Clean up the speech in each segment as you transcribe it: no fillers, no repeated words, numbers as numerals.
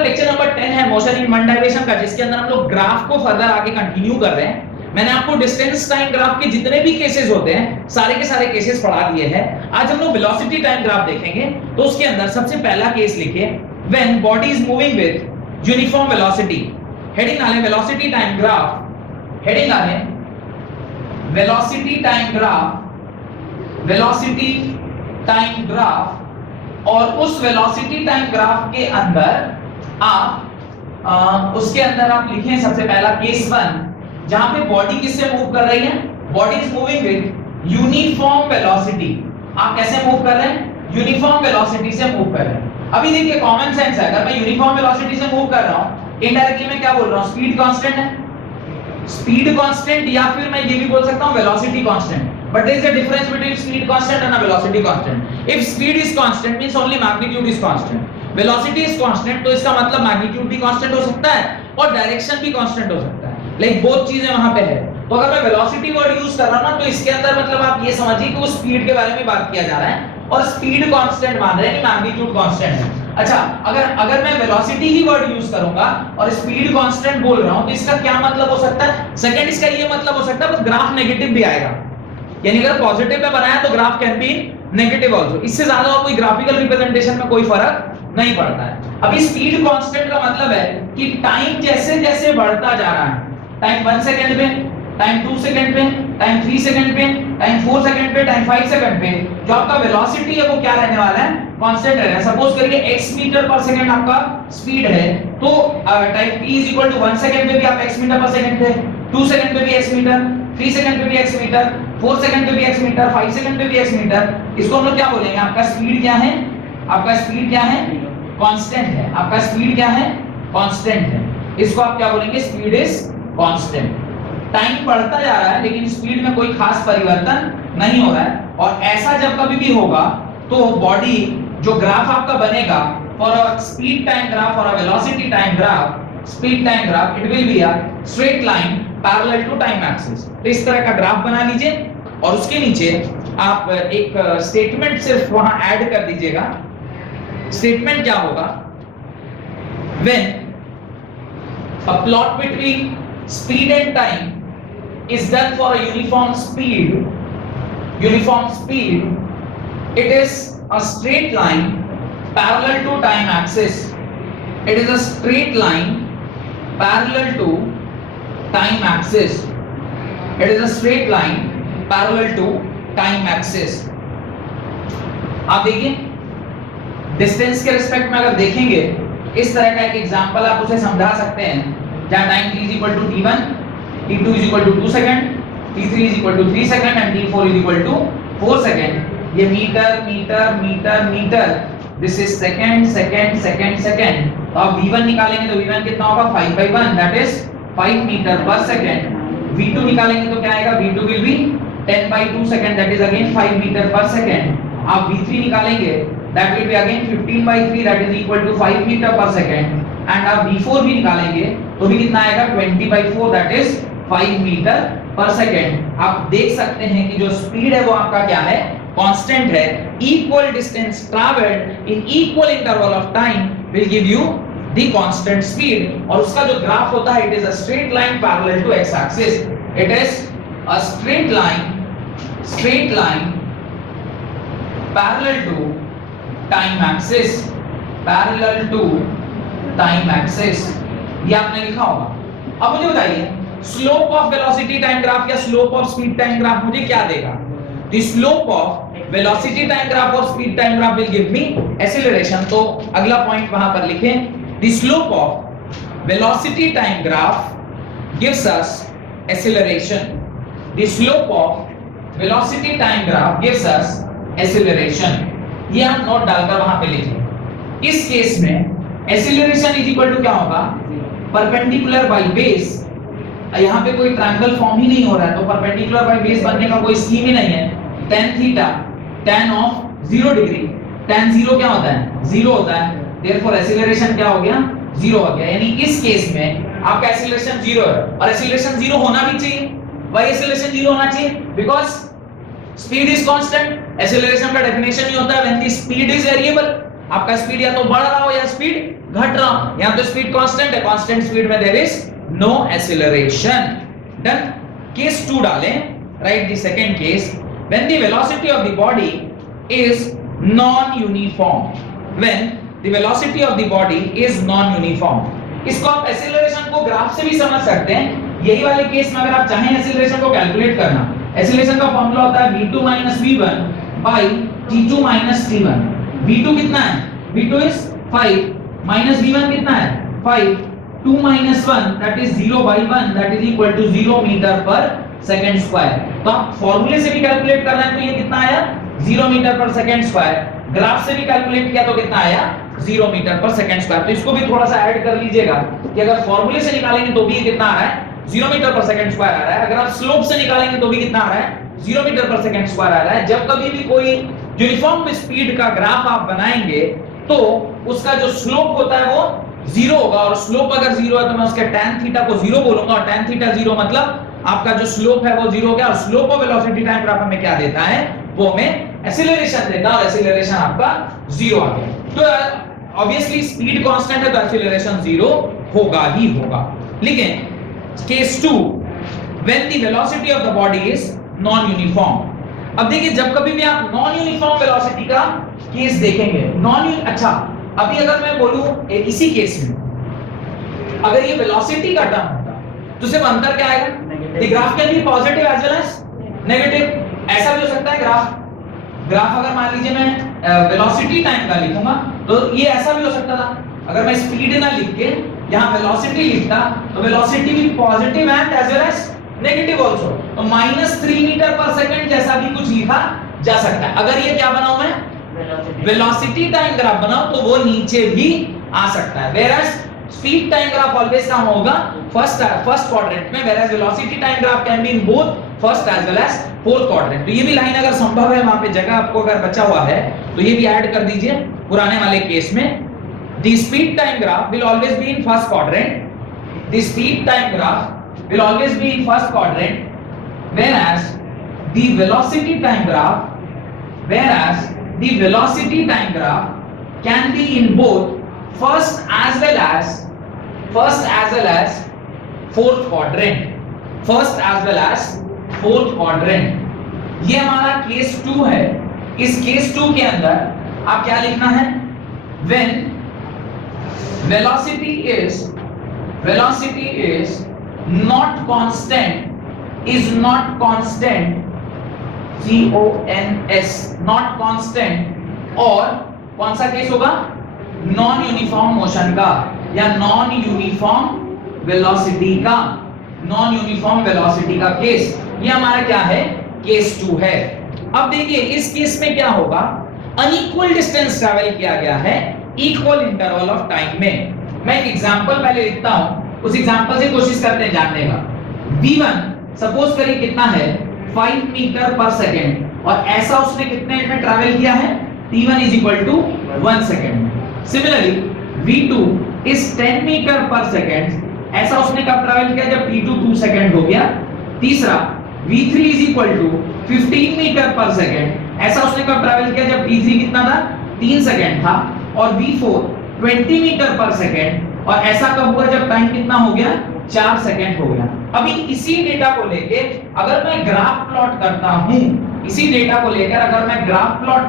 Lecture number 10 है motion in one direction का, जिसके अंदर हम लोग ग्राफ को फर्दर आगे कंटिन्यू कर रहे हैं। मैंने आपको डिस्टेंस टाइम ग्राफ के जितने भी केसेस होते हैं सारे के सारे केसेस पढ़ा दिए हैं। आज हम लोग वेलोसिटी टाइम ग्राफ देखेंगे। तो उसके अंदर सबसे पहला केस लिखिए, when body is moving with uniform velocity. Heading डालें वेलोसिटी टाइम ग्राफ, हेडिंग डालें velocity time graph, velocity time graph. और उस वेलोसिटी टाइम ग्राफ के अंदर आप उसके अंदर आप लिखें सबसे पहला केस 1, जहां पे बॉडी किससे मूव कर रही है, body is moving with uniform velocity. आप कैसे मूव कर रहे हैं, यूनिफॉर्म वेलोसिटी से मूव कर रहे हैं। अभी देखिए कॉमन सेंस है, अगर मैं यूनिफॉर्म वेलोसिटी से मूव कर रहा हूं, इनडायरेक्टली मैं क्या बोल रहा हूं, स्पीड कांस्टेंट है, स्पीड कांस्टेंट, या फिर मैं ये भी बोल सकता हूं velocity constant. But there is a difference between speed constant and velocity constant. If speed is constant means only magnitude is constant, velocity is constant तो इसका मतलब मैग्नीट्यूड भी कांस्टेंट हो सकता है और डायरेक्शन भी कांस्टेंट हो सकता है, लाइक बोथ चीजें वहां पे है। तो अगर मैं वेलोसिटी वर्ड यूज कर रहा हूं ना, तो इसके अंदर मतलब आप ये समझिए कि वो स्पीड के बारे में बात किया जा रहा है और स्पीड कांस्टेंट मान रहे हैं कि मैग्नीट्यूड कांस्टेंट है। अच्छा, अगर मैं वेलोसिटी ही वर्ड यूज करूंगा और स्पीड कांस्टेंट बोल रहा हूं तो इसका क्या मतलब हो सकता है, सेकंड इसका ये मतलब हो सकता है बस ग्राफ नेगेटिव भी आएगा, यानी अगर पॉजिटिव में बनाया तो graph can B negative also. इससे ज्यादा और कोई ग्राफिकल रिप्रेजेंटेशन में कोई फर्क नहीं पड़ता है। अभी स्पीड कांस्टेंट का मतलब है कि टाइम जैसे जैसे बढ़ता जा रहा है, टाइम 1 सेकंड पे, टाइम 2 सेकंड पे, टाइम 3 सेकंड पे, टाइम 4 सेकंड पे, टाइम 5 सेकंड पे, जो आपका वेलोसिटी है वो क्या रहने वाला है, कांस्टेंट रहेगा। सपोज करिए x मीटर पर सेकंड आपका स्पीड है, तो time t is equal to 1 second पे भी आप x मीटर पर सेकंड थे, 2 सेकंड पे भी x मीटर, 3 सेकंड पे भी x मीटर, 4 सेकंड पे भी x मीटर, 5 सेकंड पे भी x मीटर। इसको हम लोग क्या बोलेंगे, आपका स्पीड क्या है, आपका स्पीड क्या है, कांस्टेंट है। आपका स्पीड क्या है, कांस्टेंट है। इसको आप क्या बोलेंगे, स्पीड इज कांस्टेंट। टाइम बढ़ता जा रहा है लेकिन स्पीड में कोई खास परिवर्तन नहीं हो रहा है। और ऐसा जब कभी भी होगा तो बॉडी जो ग्राफ आपका बनेगा for a speed time graph और a velocity time graph, speed time graph, it will be a straight line parallel to time axis. तो इस तरह का ग्राफ बना लीजिए और उसके नीचे आप एक स्टेटमेंट सिर्फ वहां ऐड कर दीजिएगा। स्टेटमेंट क्या होगा, when a plot between speed and time is done for a uniform speed, it is a straight line parallel to time axis. It is a straight line parallel to time axis. It is a straight line parallel to time axis. आप देखिए distance के respect में अगर देखेंगे, इस तरह का एक एग्जांपल आप उसे समझा सकते हैं, जहां time t is equal to t1, t2 is equal to 2 second, t3 is equal to 3 second and t4 is equal to 4 second. ये metre metre metre metre, this is second second second second. तो आप v1 निकालेंगे तो v1 कितना होगा, 5/1 that is 5 metre per second. v2 निकालेंगे तो क्या आएगा, v2 will be 10/2 second that is again 5 metre per second. आप v3 निकालेंगे that will be again 15/3 that is equal to 5 meter per second and आप v4 भी निकालेंगे तो भी कितना आएगा, 20/4 that is 5 meter per second। आप देख सकते हैं कि जो स्पीड है वो आपका क्या है, कांस्टेंट है। Equal distance travelled in equal interval of time will give you the constant speed. और उसका जो ग्राफ होता है, it is a straight line parallel to x axis. It is a straight line parallel to time axis, parallel to time axis. ये आपने लिखा होगा। अब मुझे बताइए slope of velocity time graph या slope of speed time graph मुझे क्या देगा, the slope of velocity time graph और speed time graph will give me acceleration. तो अगला पॉइंट वहां पर लिखें, the slope of velocity time graph gives us acceleration. The slope of velocity time graph gives us acceleration. ये हम note डालकर वहां पे लिखें। इस केस में एक्सीलरेशन इज इक्वल टू क्या होगा, परपेंडिकुलर बाय बेस। यहाँ पे कोई ट्रायंगल फॉर्म ही नहीं हो रहा है तो परपेंडिकुलर बाय बेस बनने का कोई स्कीम ही नहीं है। tan theta tan of 0 degree, tan 0 क्या होता है, 0 होता है, देयरफॉर एक्सीलरेशन क्या हो गया, 0 हो गया। यानी इस केस में आपका एक्सीलरेशन 0 है और एक्सीलरेशन 0 होना भी चाहिए। व्हाई एक्सीलरेशन 0 होना चाहिए, because speed is constant. Acceleration का डेफिनेशन ही होता है when the speed is variable. आपका स्पीड या तो बढ़ रहा हो या स्पीड घट रहा हो। यहां तो स्पीड कांस्टेंट है, कांस्टेंट स्पीड में there is no acceleration. Done. Case 2 डालें, write the second case, when the velocity of the body is non uniform. When the velocity of the body is non uniform. इसको आप acceleration को graph से भी समझ सकते हैं। यही वाले केस में अगर आप चाहें एक्सीलरेशन को कैलकुलेट करना, एक्सीलरेशन का फॉर्मूला होता है v2 v1 by t2 t1। v2 कितना है? v2 is 5 minus v1 कितना है? 5 2 minus 1 that is 0 by 1 that is equal to 0 metre per second square. तो आप फॉर्मूले से भी कैलकुलेट कर रहे हैं तो ये कितना आया? 0 metre per second square. Graph से भी कैलकुलेट किया तो कितना आया? 0 मीटर पर सेकंड स्क्वायर। तो इसको भी थोड़ा सा ऐड कर लीजिएगा कि अगर फॉर्मूले से निकालेंगे तो भी ये कितना आ रहा है? 0 मीटर पर सेकंड स्क्वायर आ रहा है। अगर आप स्लोप से निकालेंगे तो भी कितना आ रहा है? 0 मीटर पर सेकंड स्क्वायर आ रहा है। जब कभी भी कोई यूनिफॉर्म स्पीड का ग्राफ आप बनाएंगे तो उसका जो स्लोप होता है वो 0 होगा, और स्लोप अगर 0 है तो मैं उसके tan थीटा को 0 बोलूंगा, और tan थीटा 0 मतलब आपका जो स्लोप है वो 0 हो गया। और slope of velocity time graph हमें क्या देता है? वो हमें एक्सीलरेशन देता है, और एक्सीलरेशन आपका 0 आ गया। तो ऑब्वियसली स्पीड कांस्टेंट है तो एक्सीलरेशन 0 होगा ही होगा। लेकिन case 2, when the velocity of the body is non uniform. अब देखिए जब कभी भी आप नॉन यूनिफॉर्म वेलोसिटी का केस देखेंगे, अच्छा अभी अगर मैं बोलूं इसी केस में अगर ये वेलोसिटी का टर्म होता तो सिर्फ अंतर क्या आएगा? The graph can be positive as well as negative. ऐसा भी हो सकता है ग्राफ अगर मान लीजिए मैं वेलोसिटी टाइम का लिखूंगा तो ये ऐसा भी हो सकता था। अगर मैं स्पीड ना लिख के यहां वेलोसिटी लिखता तो वेलोसिटी भी positive and as well as negative also. तो -3 मीटर पर सेकंड जैसा भी कुछ लिखा जा सकता है। अगर ये क्या बनाऊं मैं? वेलोसिटी टाइम ग्राफ बनाओ तो वो नीचे भी आ सकता है। whereas speed time graph always कहां होगा? फर्स्ट क्वाड्रेंट में। whereas velocity time graph can be in both first as well as fourth quadrant. तो ये भी लाइन अगर संभव है, वहां पे जगह आपको अगर बचा हुआ है तो ये भी ऐड कर दीजिए पुराने वाले केस में। The speed time graph will always be in first quadrant. The speed time graph will always be in first quadrant, whereas the velocity time graph can be in both first as well as fourth quadrant। ये हमारा case 2 है। इस case 2 के अंदर आप क्या लिखना है? when velocity is not constant not constant, और कौन सा केस होगा? नॉन यूनिफॉर्म मोशन का या नॉन यूनिफॉर्म वेलोसिटी का केस। ये हमारा क्या है? केस 2 है। अब देखिए इस केस में क्या होगा? अनइक्वल डिस्टेंस ट्रैवल किया गया है इक्वल इंटरवल ऑफ टाइम में। मैं एक एग्जांपल पहले लिखता हूं, उस एग्जांपल से कोशिश करते हैं जानने का। v1 सपोज करिए कितना है? 5 मीटर पर सेकंड, और ऐसा उसने कितने में ट्रैवल किया है? t1 is equal to 1 second. Similarly v2 is 10 meter per second, ऐसा उसने कब ट्रैवल किया? जब t2 2 सेकंड हो गया। तीसरा v3 is equal to 15 meter per second, ऐसा उसने कब ट्रैवल किया? जब t3 कितना था? 3 सेकंड था। और v4 20 मीटर पर सेकंड, और ऐसा कब हुआ? जब टाइम कितना हो गया? 4 सेकंड हो गया। अभी इसी डेटा को लेके अगर मैं ग्राफ प्लॉट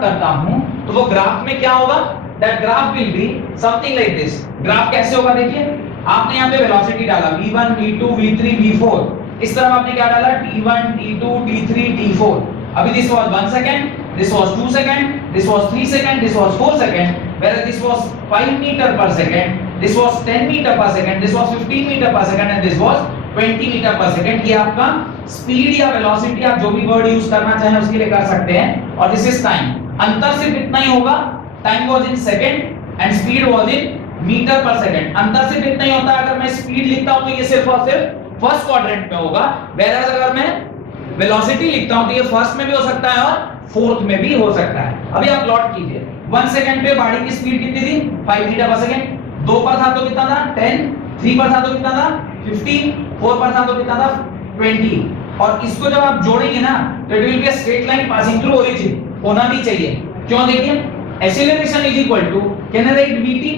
करता हूं, तो वो ग्राफ में क्या होगा? That graph will be something like this. Graph कैसे होगा? देखिए आपने यहां पे वेलोसिटी डाला v1 v2 v3 v4, इस तरफ आपने क्या डाला? t1 t2 t3 t4। अभी this was 1 second, this was 2 second, this was 3 second, this was 4 second, whereas this was 5 metre per second, this was 10 meter per second, this was 15 meter per second, and this was 20 meter per second. ये आपका speed या velocity, आप जो भी word use करना चाहें उसके लिए कर सकते हैं। और दिस इज टाइम। अंतर सिर्फ इतना ही होगा, time was in second and speed was in meter per second. अंतर सिर्फ इतना ही होता है। अगर मैं स्पीड लिखता हूं तो ये सिर्फ और सिर्फ फर्स्ट क्वाड्रेंट में होगा, whereas अगर मैं वेलोसिटी लिखता हूं तो ये फर्स्ट में भी हो सकता है और फोर्थ में भी हो सकता है। अभी आप प्लॉट कीजिए। 1 सेकंड पे गाड़ी की स्पीड कितनी थी? 5 मीटर पर सेकंड। 2 पर था तो कितना था? 10। 3 पर था तो कितना था? 15। 4 पर था तो कितना था? 20। और इसको जब आप जोड़ेंगे ना तो it will be a straight line passing through origin. होना भी चाहिए। क्यों? देखिए acceleration is equal to, can I write vt?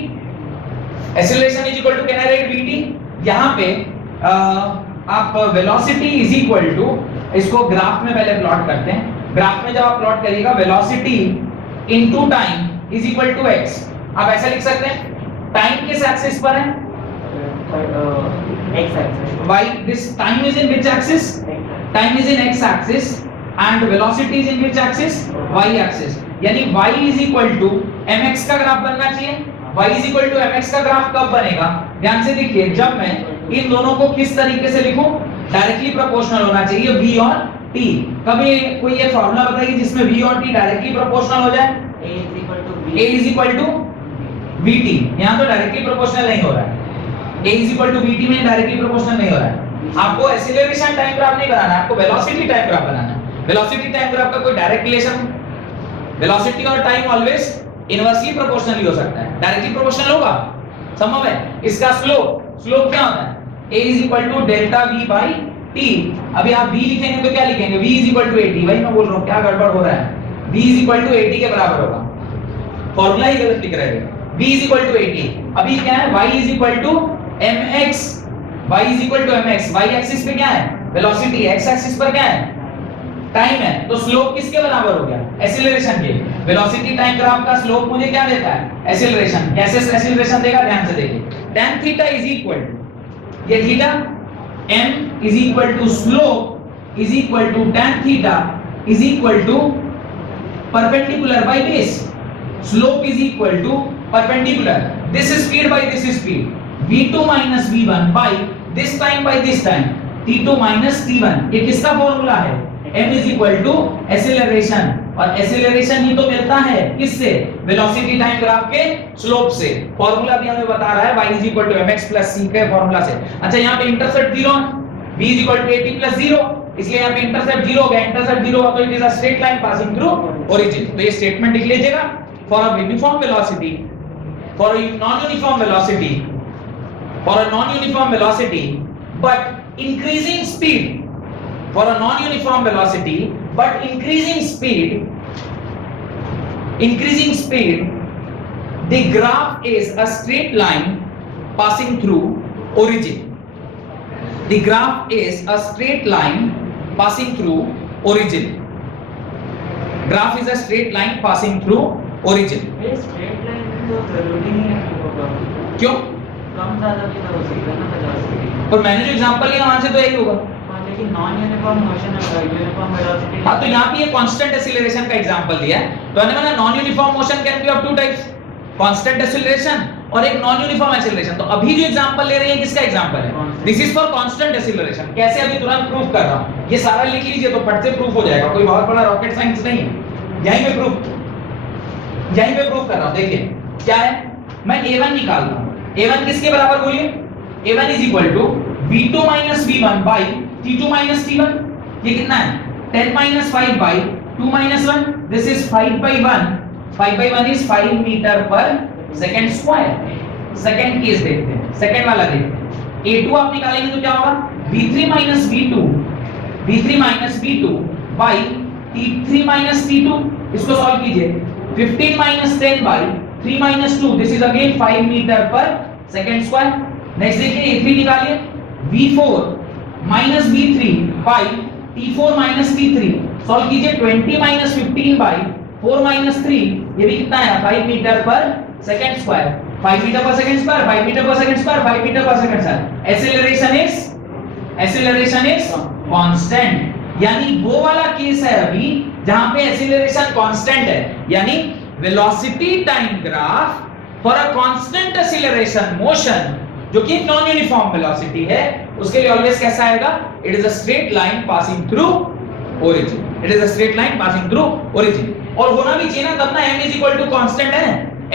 acceleration is equal to, can I write vt? यहाँ पे आप velocity is equal to, इसको ग्राफ में पहले प्लॉट करते हैं। ग्राफ में जब आप प्लॉट करिएगा velocity into time is equal to x, आप ऐसा लिख सकते हैं। टाइम किस एक्सिस पर है? x axis. y, this time is in which axis? Time is in x axis and velocity is in which axis? y axis। यानी y is equal to mx का ग्राफ बनना चाहिए। y is equal to mx का graph कब बनेगा? ध्यान से देखिए, जब मैं इन दोनों को किस तरीके से लिखूं? डायरेक्टली प्रोपोर्शनल होना चाहिए v और t। कभी कोई ये फार्मूला बताइए जिसमें v और t डायरेक्टली प्रोपोर्शनल हो जाए? a is equal to vt। यहां तो डायरेक्टली प्रोपोर्शनल नहीं हो रहा है। a is equal to vt में डायरेक्टली प्रोपोर्शनल नहीं हो रहा है। आपको एक्सीलरेशन टाइम ग्राफ नहीं बनाना है, आपको वेलोसिटी टाइम ग्राफ बनाना है। वेलोसिटी टाइम ग्राफ का कोई डायरेक्ट रिलेशन, वेलोसिटी और टाइम ऑलवेज इनवर्सली प्रोपोर्शनल हो सकता है। डायरेक्टली प्रोपोर्शनल होगा, संभव है। इसका स्लोप क्या होता है? a is equal to delta v by t। अभी आप v लिखेंगे तो क्या लिखेंगे? v is equal to at। भाई मैं बोल रहा हूं क्या गड़बड़ हो रहा है? v is equal to at के बराबर होगा, फॉर्मूला ही गलत लिख रहे हैं। v is equal to at। अभी क्या है? y is equal to mx, y is equal to mx। y axis पे क्या है? वेलोसिटी। x एक्सिस पर क्या है? टाइम है। तो स्लोप किसके बराबर हो गया? एक्सीलरेशन के। वेलोसिटी टाइम ग्राफ का स्लोप मुझे क्या देता है? एक्सीलरेशन। कैसे एक्सीलरेशन देगा? ध्यान से देखिए। tan theta is equal to, ये theta m is equal to slope is equal to tan theta is equal to perpendicular by base. Slope is equal to perpendicular, this speed by this speed, v2 minus v1 by this time by this time, t2 minus t1। ये किसका formula है? m is equal to acceleration, और acceleration ही तो मिलता है किससे? Velocity time graph के slope से। फॉर्मूला भी हमें बता रहा है y is equal to mx plus c के फॉर्मूला से। अच्छा यहाँ पे intercept 0 v is equal to at plus 0, इसलिए यहाँ पे इंटरसेप्ट 0 हो गया। इंटरसेप्ट 0 हुआ तो it is a straight line passing through origin. तो ये स्टेटमेंट लिख लीजिएगा। For a uniform velocity, for a non uniform velocity, for a non-uniform velocity but increasing speed, for a non-uniform velocity but increasing speed, the graph is a straight line passing through origin। The graph is a straight line passing through origin। Graph is a straight line passing through origin। ये straight line तो जरूरी नहीं है। क्यों? कम ज्यादा भी तो हो सकता है ना वेलोसिटी। और मैंने जो एग्जांपल लिया वहां से तो यही होगा। हां लेकिन नॉन यूनिफॉर्म मोशन है, यूनिफॉर्म वेलोसिटी। हां तो यहां पे ये कांस्टेंट एक्सीलरेशन का एग्जांपल दिया है। तो मैंने बोला non uniform motion can be of two types, constant acceleration और एक नॉन यूनिफॉर्म एक्सीलरेशन। तो अभी जो एग्जांपल ले रहे हैं किसका एग्जांपल है? This is for constant acceleration. कैसे? अभी तुरंत प्रूफ कर रहा हूं। ये सारा लिख लीजिए तो फट से प्रूफ हो जाएगा, कोई बहुत बड़ा रॉकेट साइंस नहीं है। यहीं पे प्रूफ कर रहा हूं। देखिए क्या है, मैं a1 निकाल रहा हूं। a1 किसके बराबर बोलिए? a1 is equal to v2 minus v1 by t2 minus t1। ये कितना है? 10 minus 5 by 2 minus 1। this is 5 by 1। 5 by 1 is 5 metre per second square. Second case देखते हैं, सेकंड वाला देखते हैं। a2 आप निकालेंगे तो क्या होगा? v3 minus v2 by t3 minus t2। इसको सॉल्व कीजिए। 15 minus 10 by 3 minus 2, this is again 5 metre per second square. Next देखिए a3 निकालिए। v4 minus v3 by t4 minus t3 solve कीजिए। 20 minus 15 by 4 minus 3, ये भी कितना है? 5 metre per second square. 5 metre per second square, 5 metre per second square, 5 metre per second square. Acceleration is constant. यानी वो वाला case है अभी जहां पे एक्सीलरेशन कांस्टेंट है, यानी velocity time graph for a constant acceleration motion जो कि नॉन यूनिफॉर्म वेलोसिटी है, उसके लिए ऑलवेज कैसा आएगा? It is a straight line passing through origin. It is a straight line passing through origin. और होना भी चाहिए ना, तब ना m is equal to constant है।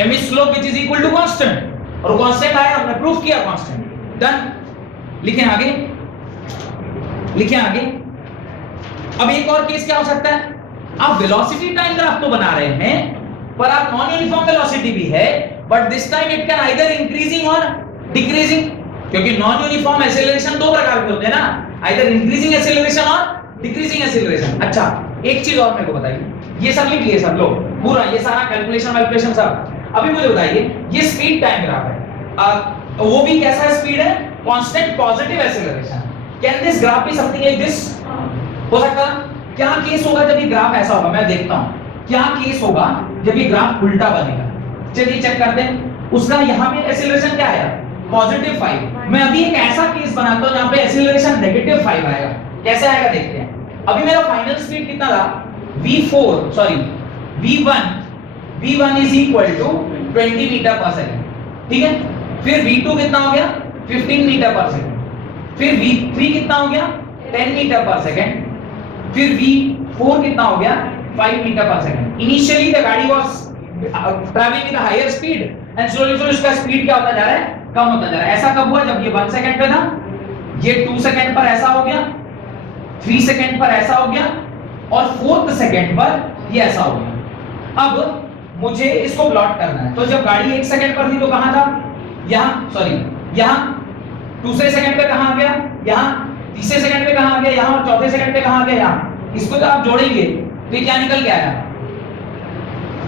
m is slope which is equal to constant, और कांस्टेंट आया, हमने प्रूफ किया कांस्टेंट। डन। लिखें आगे। अब एक और केस क्या हो सकता है? आप वेलोसिटी टाइम ग्राफ तो बना रहे हैं पर आप नॉन यूनिफॉर्म वेलोसिटी भी है, but this time it can either increasing और डिक्रीजिंग, क्योंकि नॉन यूनिफॉर्म एक्सीलरेशन दो प्रकार के होते हैं ना, आइदर इंक्रीजिंग एक्सीलरेशन और डिक्रीजिंग एक्सीलरेशन। अच्छा एक चीज और मेरे को बताइए, ये सब लिख लिए सब लोग, पूरा ये सारा कैलकुलेशन सब। अभी मुझे बताइए, ये स्पीड टाइम ग्राफ है, वो भी कैसा स्पीड है, constant positive acceleration. Can this graph be something like this? हो सकता है? क्या केस होगा जब ये ग्राफ ऐसा होगा, मैं देखता हूं क्या केस होगा जब ये ग्राफ उल्टा बनेगा। चलिए चेक करते हैं। उसका यहां पे एक्सीलरेशन क्या आया, +5। मैं अभी एक ऐसा केस बनाता हूं जहां पे एक्सीलरेशन -5 आएगा। कैसे आएगा देखते हैं। अभी मेरा फाइनल स्पीड कितना था, v1 is equal to 20 meter per second, ठीक है। फिर v2 कितना हो गया, 15 मीटर पर सेकंड। फिर v3 कितना हो गया, 10 मीटर पर सेकंड। फिर v4 कितना हो गया, 5 metre per second. Initially the गाड़ी was travelling with higher speed and slowly उसका स्पीड क्या होता जा रहा है, कम होता जा रहा है। ऐसा कब हुआ, जब ये 1 सेकंड पे था, ये 2 सेकंड पर ऐसा हो गया, 3 सेकंड पर ऐसा हो गया, और 4th सेकंड पर ये ऐसा हो गया। अब मुझे इसको प्लॉट करना है। तो जब गाड़ी 1 सेकंड पर थी तो कहां था, यहां। दूसरे सेकंड पे कहां आ गया, यहां। तीसरे सेकंड पे कहां आ गया, यहां। और चौथे सेकंड पे कहां आ गया, यहां। इसको जब आप जोड़ेंगे तो ये क्या निकल के आया,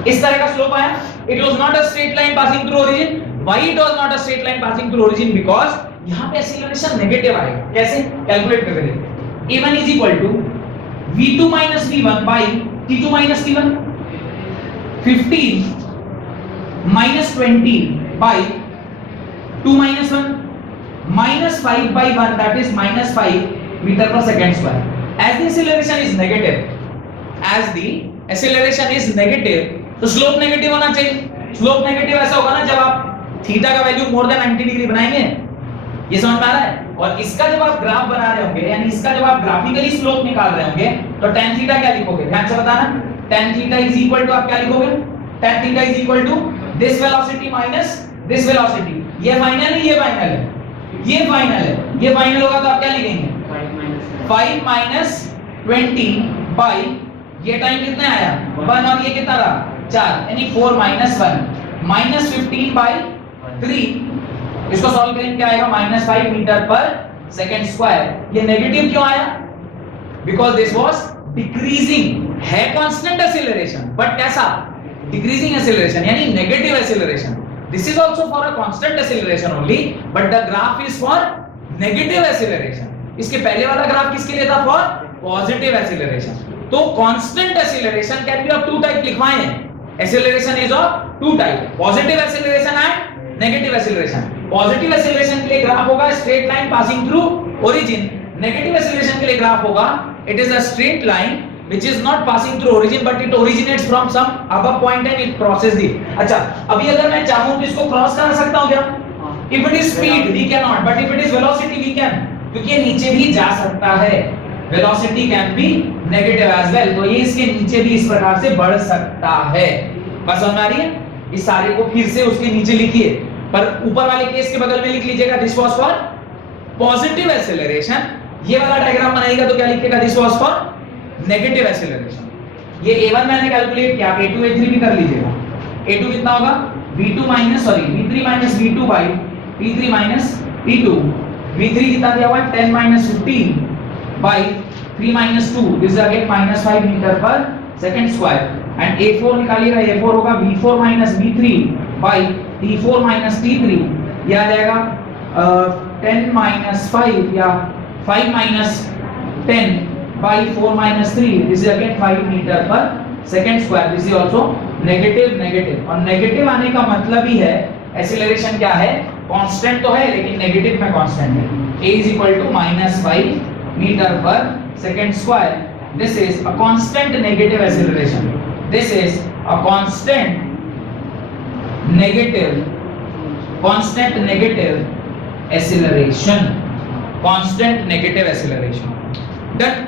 इस तरह का स्लोप आया। It was not a straight line passing through origin. Why it was not a straight line passing through origin, because यहां पे एक्सीलरेशन नेगेटिव आएगा। कैसे कैलकुलेट करेंगे, a1 is equal to v2 minus v1 by t2 minus t1, 15 minus 20 by 2 minus 1 minus 5 by 1, that is minus 5 meter per second square. As the acceleration is negative, तो slope negative होना चाहिए। Slope negative ऐसा होगा ना जब आप theta का value more than 90 degree बनाएंगे। ये समझ में आ रहा है? और इसका जब आप ग्राफ बना रहे होंगे, यानी इसका जब आप ग्राफिकली स्लोप निकाल रहे होंगे, तो tan थीटा क्या लिखोगे, ध्यान से बताना। tan theta is equal to, आप क्या लिखोगे, tan theta is equal to this velocity minus this velocity. ये फाइनल है, ये फाइनल है, ये फाइनल है, ये फाइनल होगा तो आप क्या लिखेंगे, 5 minus 20 बाई ये टाइम कितना आया 1, और ये कितना रहा 4, यानी 4 minus 1 minus 15 by 3। इसको सॉल्व करेंगे क्या आएगा, -5 मीटर पर सेकंड स्क्वायर। ये नेगेटिव क्यों आया, बिकॉज दिस वाज डिक्रीजिंग, है कांस्टेंट एक्सीलरेशन बट कैसा, डिक्रीजिंग एक्सीलरेशन, यानी negative acceleration. This is also for a constant acceleration only, but the graph is for negative acceleration. इसके पहले वाला graph किसके लिए था, फॉर पॉजिटिव एक्सीलरेशन। तो constant acceleration can be of two type लिखवाए हैं। Acceleration is of two type, positive acceleration and negative acceleration. Positive acceleration के लिए ग्राफ होगा straight line passing through origin. Negative acceleration के लिए ग्राफ होगा it is a straight line which is not passing through origin but it originates from some above point and it crosses the। अच्छा, अभी अगर मैं चाहूं तो इसको क्रॉस कर सकता हूं क्या, if it is speed we cannot, but if it is velocity we can, क्योंकि ये नीचे भी जा सकता है। velocity can be negative as well, तो ये इसके नीचे भी इस प्रकार से बढ़ सकता है। बस समझ आ रही है? इस सारे को फिर से उसके नीचे लिखिए, पर ऊपर वाले केस के बगल में लिख लीजिएगा this was for positive acceleration. ये वाला डायग्राम बनाइएगा तो क्या लिखिएगा, this was for negative acceleration. ये a1 मैंने कैलकुलेट किया, आप a2 a3 भी कर लीजिएगा। a2 कितना होगा, v3 minus v2 by p3 minus p2। v3 कितना दिया हुआ है, 10 minus 15 by 3 minus 2, this is again -5 metre per second square. And a4 निकालिएगा, a4 होगा v4 minus v3 by t4 minus t3। ये आ जाएगा 10 minus 5 या 5 minus 10 by 4 minus 3, this is again 5 meter per second square। this is also negative। और negative आने का मतलब ही है एक्सीलरेशन क्या है, कांस्टेंट तो है लेकिन नेगेटिव में कांस्टेंट है। a is equal to -5 meter per second square। this is a constant negative acceleration, this is a constant negative acceleration, constant negative acceleration। done?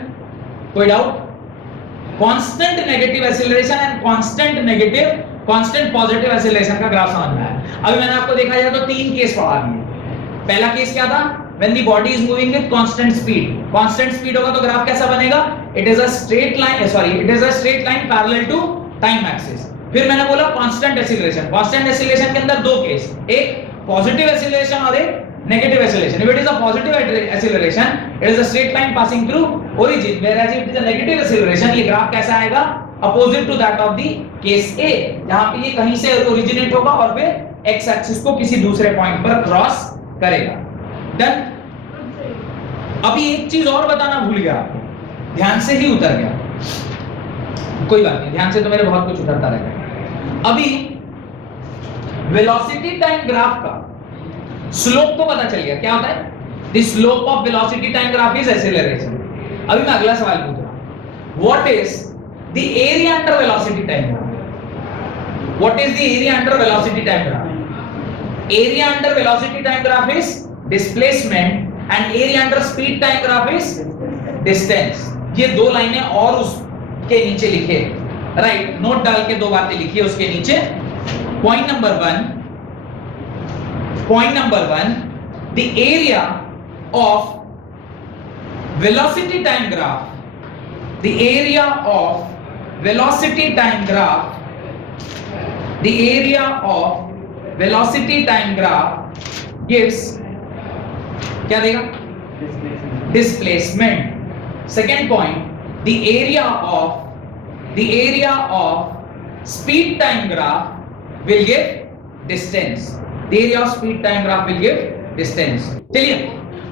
कोई doubt? Constant negative acceleration and constant positive acceleration का graph समझ में आया। अभी मैंने आपको देखा जाए तो तीन केस पढ़ा दिए। पहला केस क्या था, when the body is moving with constant speed होगा तो ग्राफ कैसा बनेगा, it is a straight line parallel to time axis. फिर मैंने बोला कांस्टेंट एक्सीलरेशन के अंदर दो केस, एक पॉजिटिव एक्सीलरेशन और एक negative acceleration। if it is a positive acceleration it is a straight line passing through origin, whereas if it is a negative acceleration ये ग्राफ कैसा आएगा, opposite to that of the case A, जहां पे ये कहीं से originate होगा और फिर एक्स एक्सिस को किसी दूसरे पॉइंट पर क्रॉस करेगा। डन। अभी एक चीज और बताना भूल गया आपको, ध्यान से ही उतर गया, कोई बात नहीं, ध्यान से तो मेरे बहुत कुछ उतरता रहेगा। अभी वेलोसिटी टाइम ग्राफ का स्लोप तो पता चल गया, क्या होता है? The slope of velocity time graph is acceleration. अभी मैं अगला सवाल पूछ रहा हूं, what is the area under velocity time graph? What is the area under velocity time graph? Area under velocity time graph is displacement and area under speed time graph is distance. ये दो लाइनें और उसके नीचे लिखे, right, note डाल के दो बातें लिखिए उसके नीचे। Point number one, the area of velocity time graph, the area of velocity time graph, the area of velocity time graph gives क्या देगा? Displacement. Second point, the area of speed time graph will give distance. The area of speed time graph will give distance. चलिए,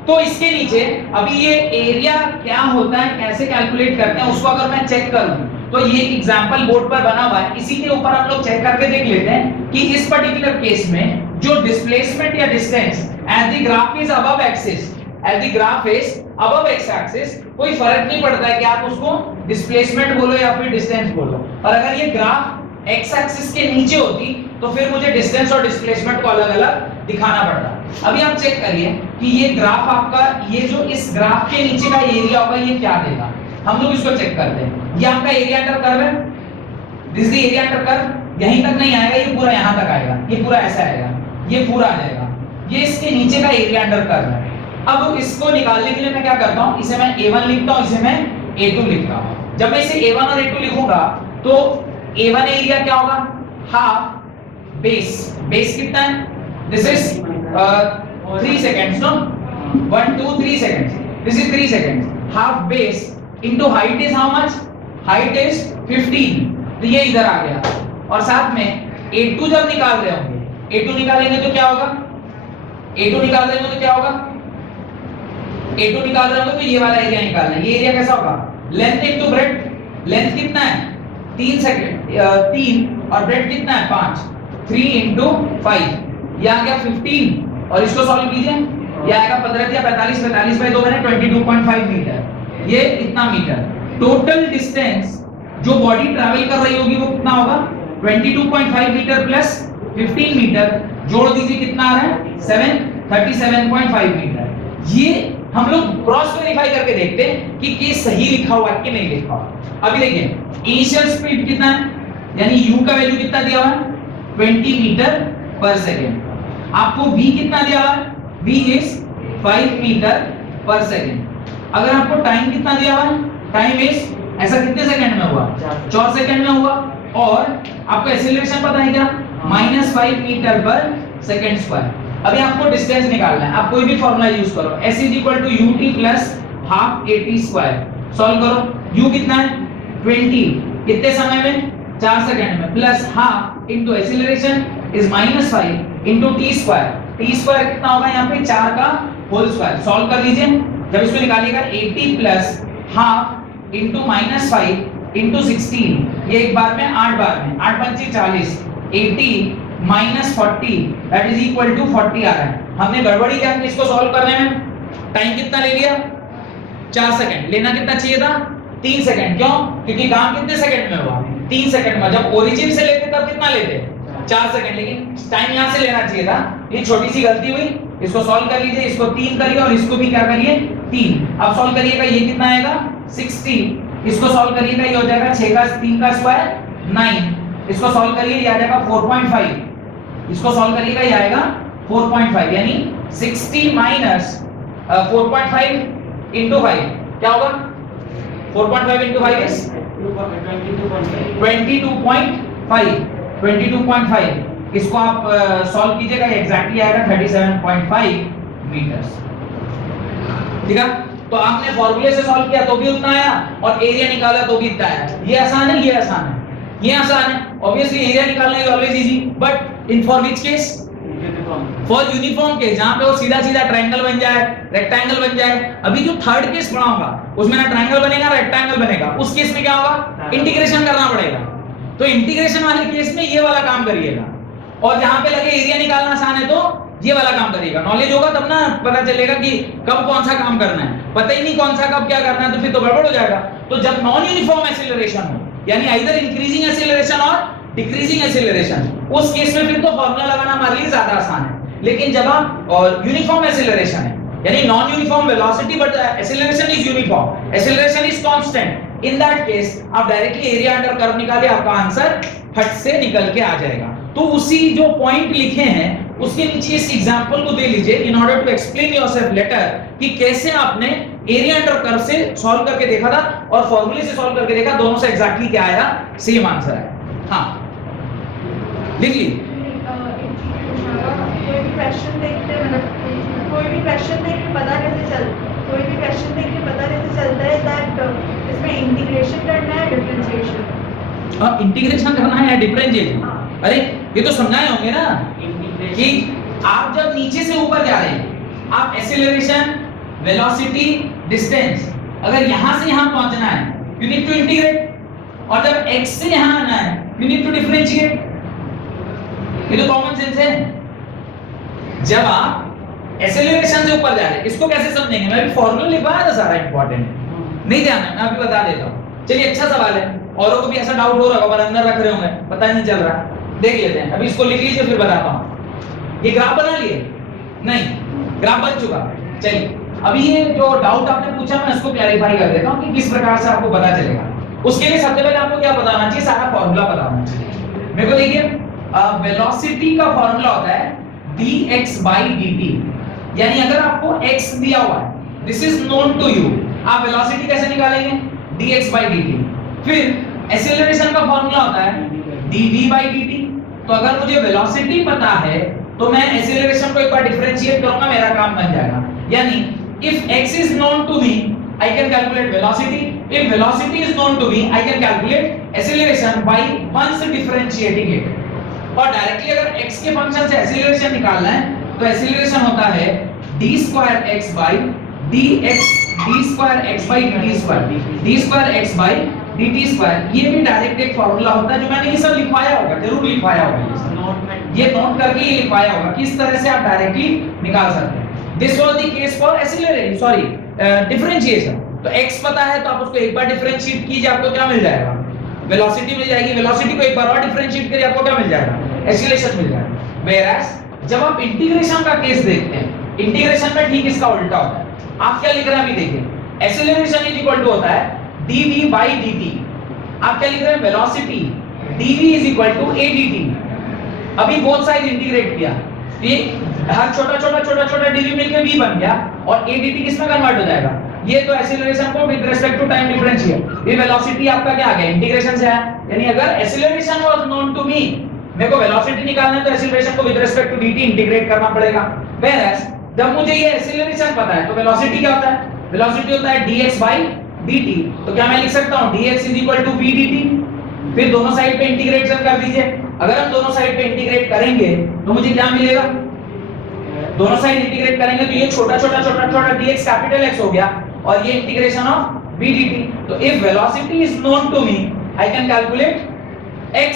तो इसके नीचे अभी ये area क्या होता है, कैसे कैलकुलेट करते हैं, उसको अगर मैं चेक करूं तो ये एग्जांपल बोर्ड पर बना हुआ है, इसी के ऊपर हम लोग चेक करके देख लेते हैं कि इस पर्टिकुलर केस में जो डिस्प्लेसमेंट या distance as the graph is above axis, as the graph is above x axis, कोई फर्क नहीं पड़ता है कि आप उसको डिस्प्लेसमेंट बोलो या फिर डिस्टेंस बोलो। और अगर ये ग्राफ एक्स एक्सिस के नीचे होती तो फिर मुझे डिस्टेंस और डिस्प्लेसमेंट को अलग-अलग दिखाना पड़ता। अभी आप चेक करिए कि ये ग्राफ आपका, ये जो इस ग्राफ के नीचे का एरिया होगा ये क्या देगा, हम लोग इसको चेक करते हैं। ये आपका एरिया अंडर कर्व है, this is the area under curve, यहीं तक नहीं आएगा, ये पूरा यहां तक आएगा, ये पूरा ऐसा आएगा, ये पूरा आ जाएगा, ये इसके नीचे का एरिया अंडर कर्व है। अब इसको निकालने के लिए मैं क्या करता हूं, इसे मैं A1 लिखता हूं, इसे मैं A2 लिखता हूं। जब मैं इसे A1 और A2 लिखूंगा तो A1 एरिया क्या होगा, हाफ बेस, बेस कितना है, this is 3 seconds, no, 1 2 3 seconds, this is 3 seconds, half base into height is how much, height is 15, तो ये इधर आ गया। और साथ में A2 जब निकाल रहे होंगे, A2 निकालेंगे तो क्या होगा, A2 निकाल रहे होंगे तो क्या होगा, A2 निकाल रहे होंगे तो ये वाला एरिया निकालना है। ये एरिया कैसा होगा, लेंथ इनटू ब्रेड्थ, लेंथ कितना है 3 सेकंड, 3 और ब्रेड्थ कितना है 5, 3 into 5, ये आ गया 15 और इसको सॉल्व कीजिए, ये आएगा 15 या 45, 45 बाय 2 मैंने 22.5 मीटर, ये इतना मीटर। टोटल डिस्टेंस जो बॉडी ट्रैवल कर रही होगी वो कितना होगा, 22.5 मीटर प्लस 15 मीटर, जोड़ दीजिए कितना आ रहा है 37.5 मीटर। ये हम लोग क्रॉस वेरीफाई करके देखते हैं कि ये सही लिखा हुआ है कि नहीं लिखा हुआ। अभी देखिए इनिशियल स्पीड कितना है, यानी u का वैल्यू कितना दिया हुआ है 20 मीटर पर सेकेंड। आपको v कितना दिया हुआ है, v इज 5 मीटर पर सेकेंड। अगर आपको टाइम कितना दिया हुआ है, टाइम इज ऐसा कितने सेकंड में हुआ, 4 सेकंड में हुआ। और आपको एक्सीलरेशन पता है क्या, -5 मीटर पर सेकंड स्क्वायर। अभी आपको डिस्टेंस निकालना है, आप कोई भी फार्मूला यूज करो, s = ut plus half at square. Solve करो, u कितना है 20, कितने समय में 4 सेकंड में, plus half into acceleration is -5 into t square. t square कितना होगा यहाँ पे 4 का होल स्क्वायर। सॉल्व कर लीजिए, जब इसको निकालिएगा 80 प्लस हाफ इनटू -5 इनटू 16, ये एक बार में 8 बार में, 8 पंचे 40, 80 minus 40 that is equal to 40 आ रहा है। हमने गड़बड़ी क्या की इसको सॉल्व करने में, टाइम कितना ले लिया 4 सेकंड, लेना कितना चाहिए था 3 सेकंड। क्यों, क्योंकि काम कितने सेकंड में हुआ 3 सेकंड में। जब ओरिजिन से लेते तब कितना लेते 4 सेकंड, लेकिन टाइम यहां से लेना चाहिए था, ये छोटी सी गलती हुई। इसको सॉल्व कर लीजिए, इसको 3 करिए और इसको भी क्या करिए 3। अब सॉल्व करिएगा, ये कितना आएगा 60, इसको सॉल्व करिएगा ये हो जाएगा 6 का 3 का स्क्वायर 9, इसको सॉल्व करिए ये आ जाएगा 4.5, इसको सॉल्व करिएगा ये आएगा 4.5, यानी 60 माइनस 4.5 इनटू 5 क्या होगा, 4.5 इनटू 5 इज 22.5। इसको आप सॉल्व कीजिएगा, एग्जैक्टली आएगा 37.5 मीटर। ठीक है, तो आपने फॉर्मूले से सॉल्व किया तो भी उतना आया और एरिया निकाला तो भी इतना आया। ये आसान है, ये आसान है, ये आसान है। ऑब्वियसली एरिया निकालना is always easy, but in for which case? For uniform case, जहां पे वो सीधा सीधा ट्रायंगल बन जाए, रेक्टेंगल बन जाए। अभी जो थर्ड केस पढ़ाऊंगा उसमें ना ट्रायंगल बनेगा ना रेक्टेंगल बनेगा, उस केस में क्या होगा? इंटीग्रेशन करना पड़ेगा। तो इंटीग्रेशन वाले केस में ये वाला काम करिएगा, और जहां पे लगे एरिया निकालना आसान है तो ये वाला काम करिएगा। नॉलेज होगा तब ना पता चलेगा कि कब कौन सा काम करना है। पता ही नहीं कौन सा कब क्या करना है तो फिर तो गड़बड़ हो जाएगा। तो जब नॉन यूनिफॉर्म एक्सीलरेशन हो, यानी आइदर इंक्रीजिंग एक्सीलरेशन और डिक्रीजिंग एक्सीलरेशन, उस केस में फिर तो फार्मूला लगाना हमारे लिए ज्यादा आसान है। लेकिन जब आप और यूनिफॉर्म एक्सीलरेशन है, यानी non uniform velocity but acceleration is uniform, acceleration is constant, in that case आप डायरेक्टली एरिया अंडर कर्व निकालिए, आपका आंसर फट से निकल के आ जाएगा। तो उसी जो पॉइंट लिखे हैं उसके नीचे इस एग्जांपल को दे लीजिए in order to explain yourself later कि कैसे आपने एरिया अंडर कर्व से सॉल्व करके देखा था और फॉर्मूले से सॉल्व करके देखा, दोनों से एग्जैक्टली क्या आया? सेम आंसर है। हां लिख लीजिए। कोई भी क्वेश्चन देख के पता कैसे चलता है दैट इसमें इंटीग्रेशन करना है डिफरेंशिएशन? अब इंटीग्रेशन करना है या डिफरेंशिएशन? अरे ये तो समझाए होंगे ना कि आप जब नीचे से ऊपर जा रहे हैं, आप एक्सीलरेशन, वेलोसिटी, डिस्टेंस, अगर यहां से यहां पहुंचना है यू नीड टू इंटीग्रेट, और जब x से यहां आना है यू नीड टू डिफरेंशिएट। ये तो कॉमन सेंस है। जब आप एक्सीलरेशन से ऊपर जा रहे हैं, इसको कैसे समझेंगे? मैं भी फार्मूला लिखवाया था, सारा इंपॉर्टेंट नहीं ध्यान है, मैं अभी बता देता हूं। चलिए अच्छा सवाल है, औरों को भी ऐसा डाउट हो रहा होगा, पर अंदर रख रहे होंगे, पता नहीं चल रहा। देख लेते हैं, अभी इसको लिख लीजिए फिर बताता हूं। ये ग्राफ बना लिए? नहीं, ग्राफ बन चुका। चलिए अभी ये जो डाउट आपने पूछा मैं इसको क्लैरिफाई कर देता हूं कि किस प्रकार से आपको पता चलेगा। उसके लिए सबसे पहले आपको क्या पता होना चाहिए? सारा फार्मूला पता होना चाहिए। मेरे को देखिए, वेलोसिटी का फार्मूला होता है dx/dt, यानी अगर आपको x दिया हुआ है, this is known to you, आप वेलोसिटी कैसे निकालेंगे? dx/dt। फिर एक्सीलरेशन का फार्मूला होता है dv/dt। तो अगर मुझे वेलोसिटी पता है तो मैं एक्सीलरेशन को एक बार डिफरेंशिएट करूंगा, मेरा काम बन जाएगा। यानी if x is known to me I can calculate velocity, if velocity is known to me I can calculate acceleration by once differentiating it। और डायरेक्टली अगर x के फंक्शन से एक्सीलरेशन निकालना है तो एक्सीलरेशन होता है d2x by dx, d2x by dt square. ये भी डायरेक्ट एक फार्मूला होता है जो मैंने ये सब लिखवाया होगा, जरूर लिखवाया होगा, ये नोट करके ये लिखवाया होगा किस तरह से आप डायरेक्टली निकाल सकते हैं। This was the case for acceleration, sorry differentiation. तो x पता है तो आप उसको एक बार डिफरेंशिएट कीजिए, आपको क्या मिल जाएगा? वेलोसिटी मिल जाएगी। वेलोसिटी को एक बार और डिफरेंशिएट करिए, आपको क्या मिल जाएगा? एक्सीलरेशन मिल जाएगा। वेयरएज जब आप इंटीग्रेशन का केस देखते हैं, इंटीग्रेशन में ठीक इसका उल्टा होता है। आप क्या लिख रहे हैं अभी देखिए, एक्सीलरेशन इज इक्वल टू होता है dv/dt। आप क्या लिख रहे हैं? Velocity dv is equal to adt। अभी बोथ साइड इंटीग्रेट किया, ये हर छोटा छोटा dv मिलके v बन गया और adt किस में कन्वर्ट हो जाएगा? ये तो एक्सीलरेशन को with respect to time differentiate, ये वेलोसिटी आपका क्या आ गया? इंटीग्रेशन से आया। यानी अगर acceleration was known to me, मेरे को वेलोसिटी निकालना है तो एक्सीलरेशन को with respect to dt integrate करना पड़ेगा। वेयरएज जब मुझे ये एक्सीलरेशन पता है तो वेलोसिटी क्या होता है? वेलोसिटी होता है dx/dt। तो क्या मैं लिख सकता हूं dx v dt? फिर दोनों साइड पे इंटीग्रेशन कर दीजिए। अगर हम दोनों साइड पे इंटीग्रेट करेंगे तो मुझे क्या मिलेगा? दोनों साइड इंटीग्रेट करेंगे तो ये छोटा dx कैपिटल X हो गया और ये इंटीग्रेशन ऑफ v dt। तो if velocity is known to me I can calculate x,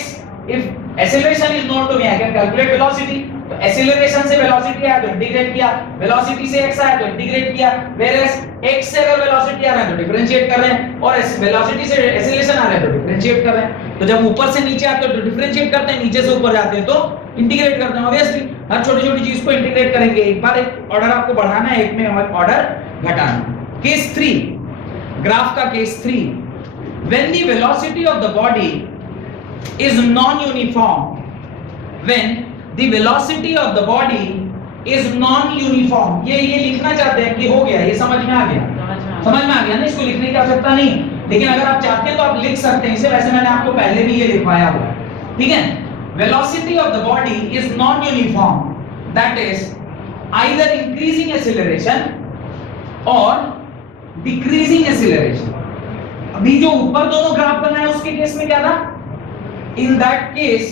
if acceleration is known to me I can calculate velocity. तो एक्सीलरेशन से वेलोसिटी आया तो इंटीग्रेट किया, वेलोसिटी से x आया तो इंटीग्रेट किया। वेयरएज x से अगर वेलोसिटी आ रहा है तो डिफरेंशिएट कर रहे हैं और वेलोसिटी से एक्सीलरेशन आ रहा है तो डिफरेंशिएट कर रहे हैं। तो जब ऊपर से नीचे आते हैं तो डिफरेंशिएट करते हैं, नीचे से ऊपर जाते हैं तो इंटीग्रेट करते हैं। ऑब्वियसली हर छोटी चीज को इंटीग्रेट करेंगे, एक बार एक ऑर्डर आपको बढ़ाना है, एक में ऑर्डर घटाना। केस 3, ग्राफ का case 3, when the velocity of the body is non-uniform, when the velocity of the body is non-uniform, ये लिखना चाहते हैं कि हो गया, ये समझ में आ गया ना, इसको लिखने की आवश्यकता नहीं। लेकिन अगर आप चाहते हैं तो आप लिख सकते हैं इसे, वैसे मैंने आपको पहले भी ये लिखवाया हुआ है, ठीक है। velocity of the body is non-uniform, that is either increasing acceleration or decreasing acceleration. अभी जो ऊपर दोनों ग्राफ बनाए उसके केस में क्या था? In that case,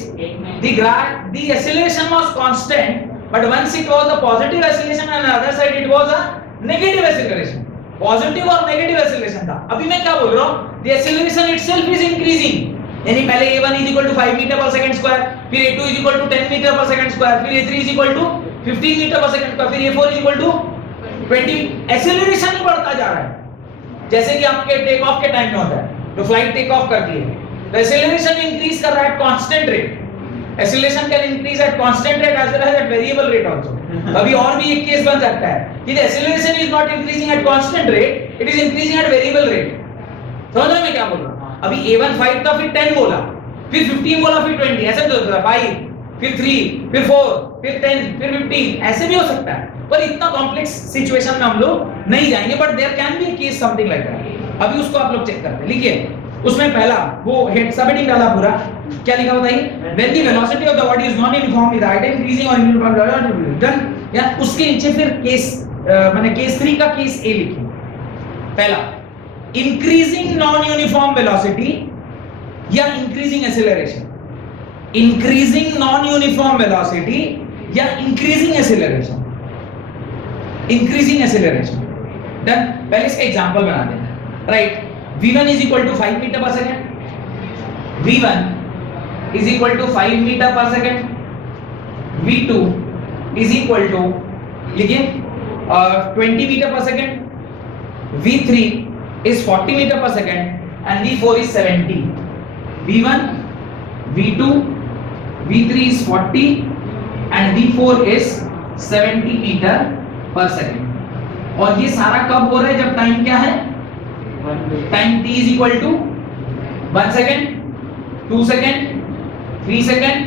the acceleration was constant, but once it was a positive acceleration and on the other side it was a negative acceleration. Positive और negative acceleration था। अभी मैं क्या बोल रहा हूँ? The acceleration itself is increasing. यानी पहले a1 is equal to 5 meter per second square, फिर a2 is equal to 10 meter per second square, फिर a3 is equal to 15 meter per second square, फिर a4 is equal to 20. Acceleration ही बढ़ता जा रहा है। जैसे कि आपके टेक ऑफ के टाइम में होता है, तो फ्लाइट टेक ऑफ करती है, तो acceleration increase कर रहा है at constant rate. Acceleration can increase at constant rate as well as at variable rate also. अभी और भी एक केस बन सकता है कि the acceleration is not increasing at constant rate, it is increasing at variable rate. समझ रहे मैं क्या बोल रहा हूँ? अभी A1 5 था, फिर 10 बोला, फिर 15 बोला, फिर 20, ऐसे तो 5, फिर 3, फिर 4, फिर 10, फिर 15, ऐसे भी हो सकता है। पर इतना कॉम्प्लेक्स सिचुएशन में हम लोग नहीं जाएंगे, but there can be a case something like that. अभी उसको आप लोग चेक करते हैं। लिखिए उसमें पहला वो हेड सबहेडिंग डाला पूरा, क्या लिखा बताइए? When the velocity of the body is non uniform with height increasing और यूनिफॉर्म डन। या उसके नीचे फिर केस माने केस 3 का केस ए लिखिए। पहला इंक्रीजिंग नॉन यूनिफॉर्म वेलोसिटी या increasing acceleration, increasing non uniform velocity या increasing acceleration, increasing acceleration done. पहले इसका एग्जांपल बना देना, right? v1 is equal to 5 meter per second, v1 is equal to 5 meter per second, v2 is equal to लिखिए 20 meter per second, v3 is 40 meter per second and v4 is 70. v1 v2 v3 is 40 and v4 is 70 meter per second। और ये सारा कब हो रहा है? जब time क्या है? Time t is equal to 1 second, 2 second, 3 second,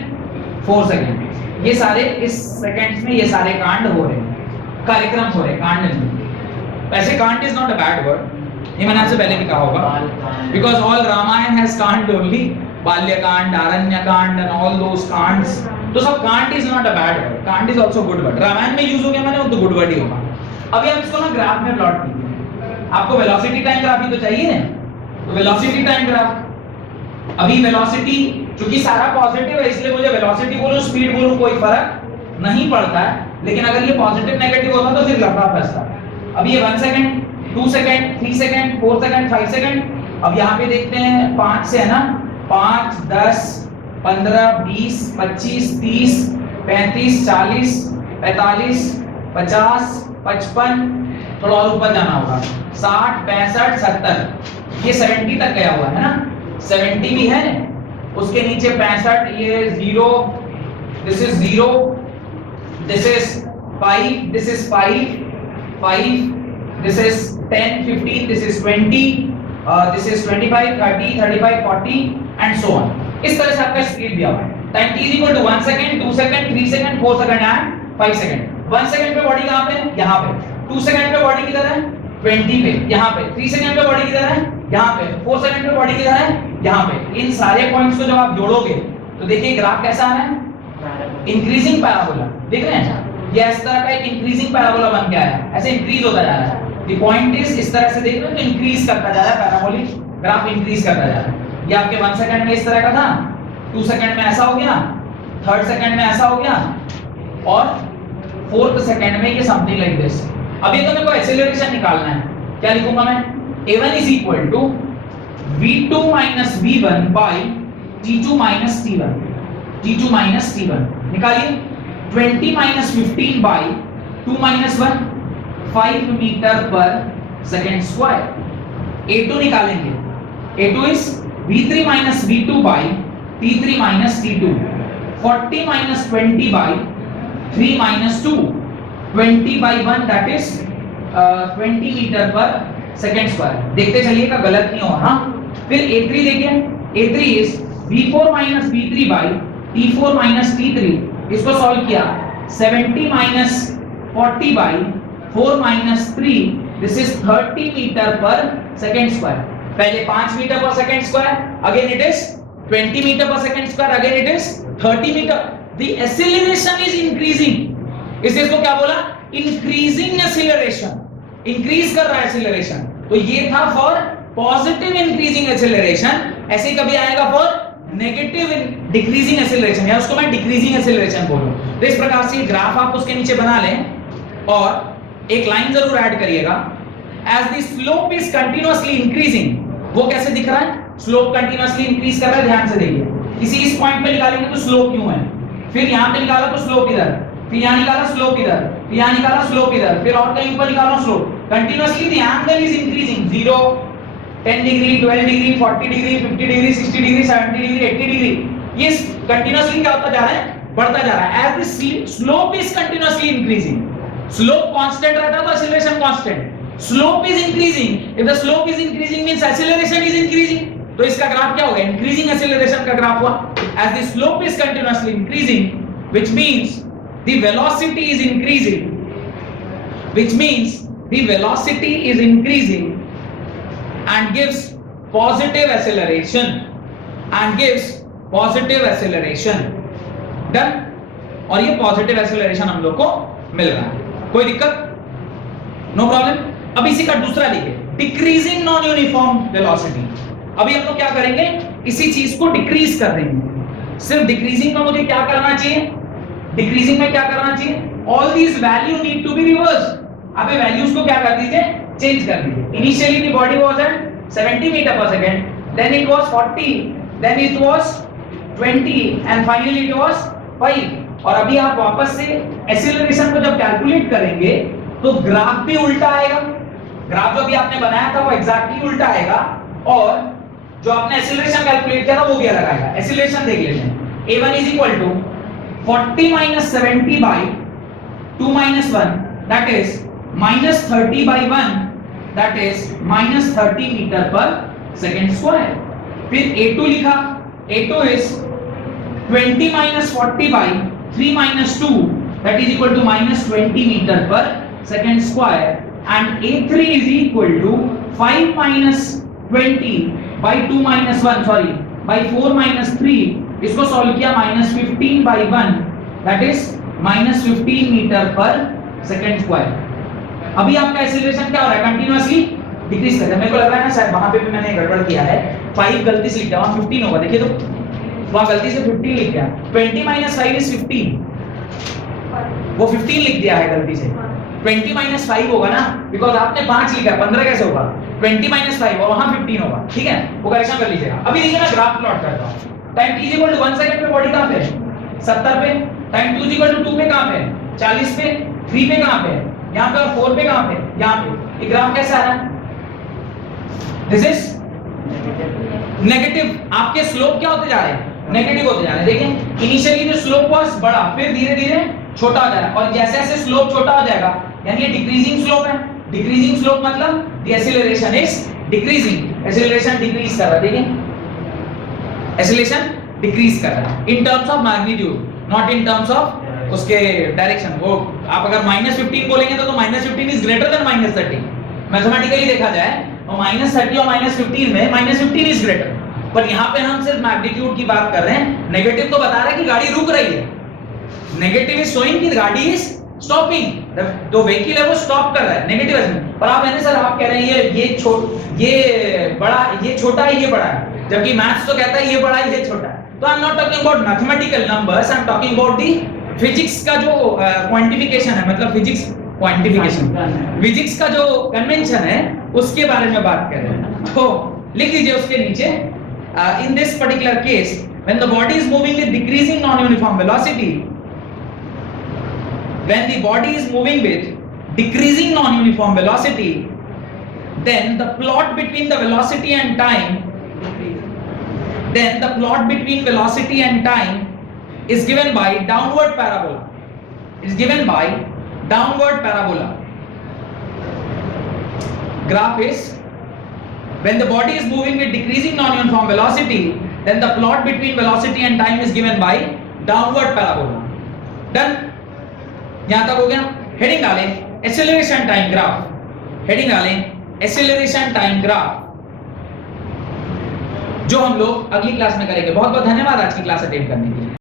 4 second। ये सारे इस सेकंड्स में ये सारे कांड हो रहे हैं, कार्यक्रम हो रहे हैं, कांड नहीं। वैसे कांड is not a bad word, ये मैंने आपसे पहले भी कहा होगा, बिकॉज ऑल रामायण हैज कांड only, Balyakand, Aranyakand and all those कांड्स। तो सब कांड is not a bad word, कांड is also good word. Ramayana में यूज हो गया मैंने, तो गुड वर्ड ही होगा। अभी हम इसको ना ग्राफ में प्लॉट कीजिए। आपको वेलोसिटी टाइम ग्राफ ही तो चाहिए ना, तो वेलोसिटी टाइम ग्राफ। अभी वेलोसिटी क्योंकि सारा पॉजिटिव है, इसलिए मुझे वेलोसिटी बोलूं स्पीड बोलूं कोई फर्क नहीं पड़ता है, लेकिन अगर ये पॉजिटिव नेगेटिव होता तो फिर लफड़ा फंसता। अब ये 1 second, 2 second, 3 second, 4 second, 5 second. अब यहाँ पे देखते हैं 5 से है ना, 5, 10, 15, 20, 25, 30, 35, 40, 45, 50, 55, थोड़ा और ऊपर जाना होगा, 60, 65, 70, ये 70 तक गया हुआ है ना, 70 भी है। उसके नीचे 65, ये 0, this is 0, this is 5, this is 5, 5, this is 10, 15, this is 20, this is 25, 30, 35, 40 and so on. इस तरह से आपका स्पीड दिया हुआ है। Time t is equal to 1 second, 2 second, 3 second, 4 second and 5 second. 1 second पे बॉडी कहां पे? यहां पे। 2 सेकंड पे बॉडी किधर है? 20 पे, यहां पे। 3 सेकंड पे बॉडी किधर है? यहां पे। 4 सेकंड पे बॉडी किधर है? यहां पे। इन सारे पॉइंट्स को जब आप जोड़ोगे तो देखिए ग्राफ कैसा आ रहा है? Increasing parabola. देख रहे हैं? ये इस तरह का एक इंक्रीजिंग पैराबोला बन के आया है, ऐसे इंक्रीज होता जा रहा है। द पॉइंट इज इस तरह से देख रहे हो, तो इंक्रीज करता जा रहा है, पैराबोलिक ग्राफ इंक्रीज करता जा रहा है। ये आपके 1 सेकंड में इस तरह का था, 2 सेकंड में ऐसा हो गया, 3rd सेकंड में ऐसा हो गया और 4th सेकंड में ये समथिंग लाइक दिस। अब ये तो मेरे को एक्सीलरेशन निकालना है, क्या लिखूंगा मैं? a1 is equal to v2 minus v1 by t2 minus t1, t2 minus t1 निकालिए। 20 minus 15 by 2 minus 1, 5 meter per second square। a2 निकालेंगे, a2 is v3 minus v2 by t3 minus t2, 40 minus 20 by 3 minus 2, 20 by 1 that is 20 meter per second square। देखते चलिएगा गलत नहीं हो। हाँ, फिर a3 देखिए, a3 is v4 minus v3 by t4 minus t3, इसको सॉल्व किया 70 minus 40 by 4 minus 3, this is 30 meter per second square। पहले 5 meter per second square, again it is 20 meter per second square, again it is 30 meter। The acceleration is increasing, इसलिए इसको क्या बोला? Increasing acceleration, increase कर रहा है acceleration। तो ये था फॉर पॉजिटिव इंक्रीजिंग एक्सेलरेशन, ऐसे ही कभी आएगा फॉर नेगेटिव डिक्रीजिंग एक्सेलरेशन, या उसको मैं डिक्रीजिंग एक्सेलरेशन बोलूं। तो इस प्रकार से ग्राफ आप उसके नीचे बना लें और एक लाइन जरूर ऐड करिएगा। As the slope is continuously increasing, वो कैसे दिख रहा है? स्लोप कंटिन्यूअसली इंक्रीज कर रहा है, ध्यान से देखिए। किसी इस पॉइंट पे निकालेंगे तो स्लोप क्यों है, फिर यहां पे निकाला तो स्लोप इधर, फिर यहां निकाला स्लोप इधर, फिर यहां निकाला स्लोप इधर, फिर और कहीं ऊपर निकालो slope. Continuously the angle is increasing, 0, 10 degree, 12 degree, 40 degree, 50 degree, 60 degree, 70 degree, 80 degree, ये कंटिन्यूअसली क्या होता जा रहा है? बढ़ता जा रहा है। As the slope is continuously increasing, slope constant रहता तो acceleration constant, slope is increasing, if the slope is increasing means acceleration is increasing, तो इसका ग्राफ क्या होगा? इंक्रीजिंग एक्सीलरेशन का ग्राफ हुआ। As the slope is continuously increasing, which means the velocity is increasing, which means the velocity is increasing and gives positive acceleration, and gives positive acceleration, done। और ये positive acceleration हम लोग को मिल रहा है, कोई दिक्कत? No problem. अब इसी का दूसरा लिखिए, डिक्रीजिंग नॉन यूनिफॉर्म वेलोसिटी। अभी हम लोग क्या करेंगे? इसी चीज को डिक्रीज कर देंगे। सिर्फ डिक्रीजिंग में मुझे क्या करना चाहिए? डिक्रीजिंग में क्या करना चाहिए? All these value need to be reverse. अब ये वैल्यूज को क्या कर दीजिए? चेंज कर दीजिए। Initially the body was at 70 metre per second, then it was 40, then it was 20 and finally it was 5। और अभी आप वापस से एक्सीलरेशन को जब कैलकुलेट करेंगे तो ग्राफ भी उल्टा आएगा। ग्राफ जो भी आपने बनाया था वो एग्जैक्टली उल्टा आएगा, और जो आपने एक्सीलरेशन कैलकुलेट किया था वो भी अलग आएगा। एक्सीलरेशन देख लेते हैं। a1 is equal to 40 minus 70 by 2 minus 1, that is minus 30 by 1, that is minus 30 meter per second square। फिर a2 लिखा, a2 is 20 minus 40 by 3 minus 2, that is equal to minus 20 meter per second square, and a3 is equal to 5 minus 20 by 2 minus 1, sorry, by 4 minus 3, इसको solve किया minus 15 by 1, that is minus 15 meter per second square। अभी आपका acceleration क्या हो रहा है? Continuously decrease कर रहा है। मेरे को लग रहा है ना शायद वहां पे भी मैंने गड़बड़ किया है, 5 गलती से लिख दिया, वहां 15 होगा, देखिए तो वहां गलती से 15 लिख दिया। 20 minus 5 is 15, वो 15 लिख दिया है गलती से। 20 minus 5 होगा ना, बिकॉज़ आपने 5 लिखा है, 15 कैसे होगा? 20 minus 5 और वहां 15 होगा, ठीक है? वो करेक्शन कर लीजिएगा। अभी देखिए मैं ग्राफ प्लॉट करता हूं। टाइम t 1 सेकंड पे बॉडी कहां पे है? 70 पे। टाइम 2 पे कहां पे है? 40 पे। 3 पे कहां पे है? यहां पे। और 4 पे कहां पे? यहां पे। ये ग्राफ कैसा आ रहा है? This is negative. आपके स्लोप क्या होते जा रहे हैं? नेगेटिव होते जा रहे हैं। देखें इनिशियली जो स्लोप वाज बड़ा, फिर धीरे धीरे छोटा हो जा रहा है, और जैसे जैसे स्लोप छोटा हो जाएगा, यानी ये डिक्रीजिंग स्लोप है। डिक्रीजिंग स्लोप मतलब the acceleration is decreasing, acceleration decrease कर रहा है। देखें एक्सीलरेशन डिक्रीज कर रहा है in terms of magnitude, not in terms of उसके डायरेक्शन। वो आप अगर -15 बोलेंगे तो -15 इज ग्रेटर देन -30। मैथमेटिकली देखा जाए तो -30 और -15 में -15 इज ग्रेटर, पर यहां पे हम सिर्फ मैग्नीट्यूड की बात कर रहे हैं। नेगेटिव तो बता रहा है कि गाड़ी रुक रही है, नेगेटिव इज शोइंग कि गाड़ी इज स्टॉपिंग, जो व्हीकल है वो स्टॉप कर रहा है। नेगेटिव है। पर आप कहते हैं सर, आप कह रहे हैं ये बड़ा, ये छोटा है, ये बड़ा है, जबकि मैथ्स तो कहता है ये बड़ा है, ये छोटा है। तो I am not talking about mathematical numbers, I am talking about the physics का जो क्वांटिफिकेशन है, मतलब फिजिक्स क्वांटिफिकेशन, फिजिक्स का जो कन्वेंशन है उसके बारे में बात कर रहे हैं। तो लिख लीजिए उसके नीचे, in this particular case when the body is moving with decreasing non uniform velocity, when the body is moving with decreasing non-uniform velocity, then the plot between the velocity and time, then the plot between velocity and time is given by downward parabola, is given by downward parabola. Graph is when the body is moving with decreasing non-uniform velocity, then the plot between velocity and time is given by downward parabola. Done? यहां तक हो गया। Heading डालें acceleration time graph, heading डालें acceleration time graph, जो हम लोग अगली क्लास में करेंगे। बहुत बहुत धन्यवाद आज की क्लास अटेंड करने के लिए।